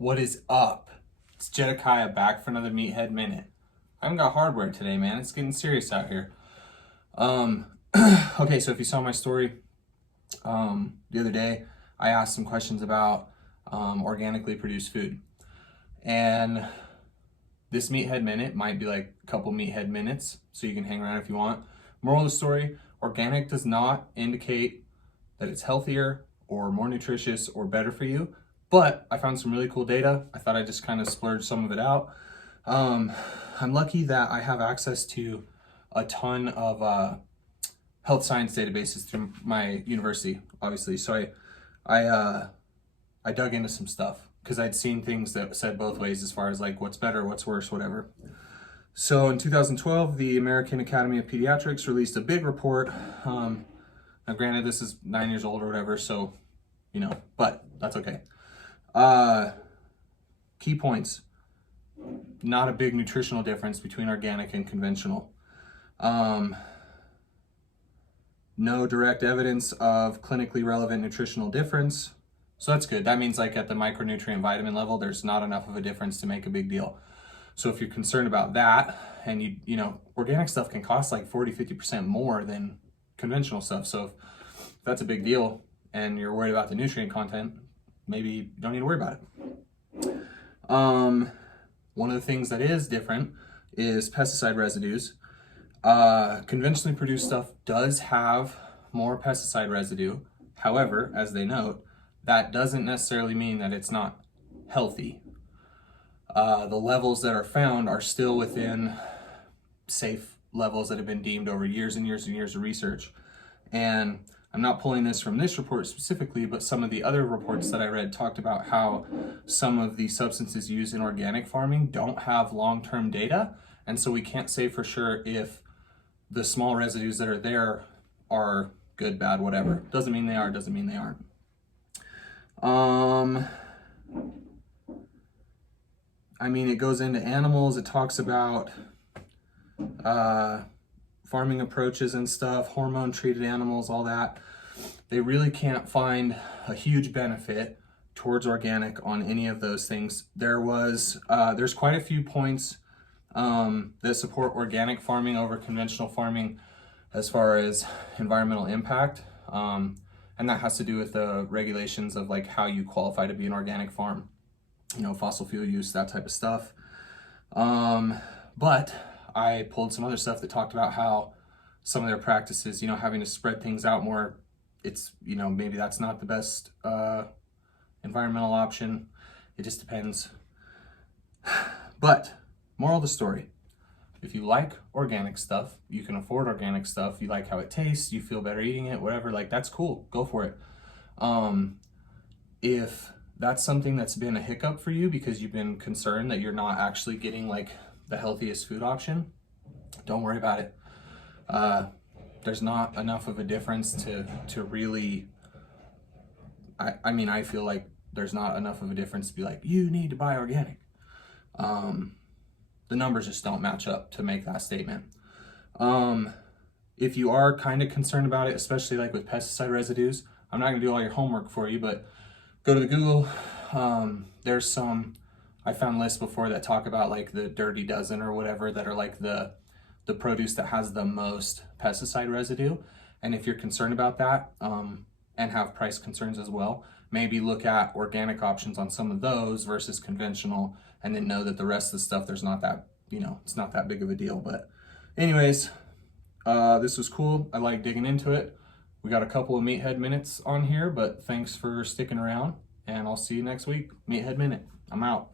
What is up? It's Jedekiah back for another Meathead Minute. I haven't got hardware today, man. It's getting serious out here. Okay, so if you saw my story the other day, I asked some questions about organically produced food. And this Meathead Minute might be like a couple Meathead Minutes, so you can hang around if you want. Moral of the story, organic does not indicate that it's healthier or more nutritious or better for you. But I found some really cool data. I thought I'd just kind of splurge some of it out. I'm lucky that I have access to a ton of health science databases through my university, obviously. So I dug into some stuff because I'd seen things that said both ways as far as like what's better, what's worse, whatever. So in 2012, the American Academy of Pediatrics released a big report. Now granted, this is 9 years old or whatever, so, you know, but that's okay. Key points. Not a big nutritional difference between organic and conventional. No direct evidence of clinically relevant nutritional difference. So that's good. That means like at the micronutrient vitamin level, there's not enough of a difference to make a big deal. So if you're concerned about that, and you know, organic stuff can cost like 50% more than conventional stuff. So if that's a big deal and you're worried about the nutrient content, maybe you don't need to worry about it. One of the things that is different is pesticide residues. Conventionally produced stuff does have more pesticide residue. However, as they note, that doesn't necessarily mean that it's not healthy. The levels that are found are still within safe levels that have been deemed over years and years and years of research. And I'm not pulling this from this report specifically, but some of the other reports that I read talked about how some of the substances used in organic farming don't have long-term data. And so we can't say for sure if the small residues that are there are good, bad, whatever. Doesn't mean they are, doesn't mean they aren't. I mean, it goes into animals. It talks about farming approaches and stuff, hormone treated animals, all that. They really can't find a huge benefit towards organic on any of those things. There's quite a few points that support organic farming over conventional farming as far as environmental impact. And that has to do with the regulations of like how you qualify to be an organic farm, you know, fossil fuel use, that type of stuff. But I pulled some other stuff that talked about how some of their practices, you know, having to spread things out more, it's, you know, maybe that's not the best environmental option. It just depends. But moral of the story, if you like organic stuff, you can afford organic stuff, you like how it tastes, you feel better eating it, whatever, like that's cool, go for it. If that's something that's been a hiccup for you because you've been concerned that you're not actually getting like the healthiest food option, don't worry about it. There's not enough of a difference to really, I mean, I feel like there's not enough of a difference to be like, you need to buy organic. The numbers just don't match up to make that statement. If you are kind of concerned about it, especially like with pesticide residues, I'm not gonna do all your homework for you, but go to the Google. There's some, I found lists before that talk about like the dirty dozen or whatever that are like the produce that has the most pesticide residue. And if you're concerned about that and have price concerns as well, maybe look at organic options on some of those versus conventional, and then know that the rest of the stuff, there's not that, you know, it's not that big of a deal. But anyways, this was cool. I like digging into it. We got a couple of Meathead Minutes on here, but thanks for sticking around, and I'll see you next week. Meathead Minute. I'm out.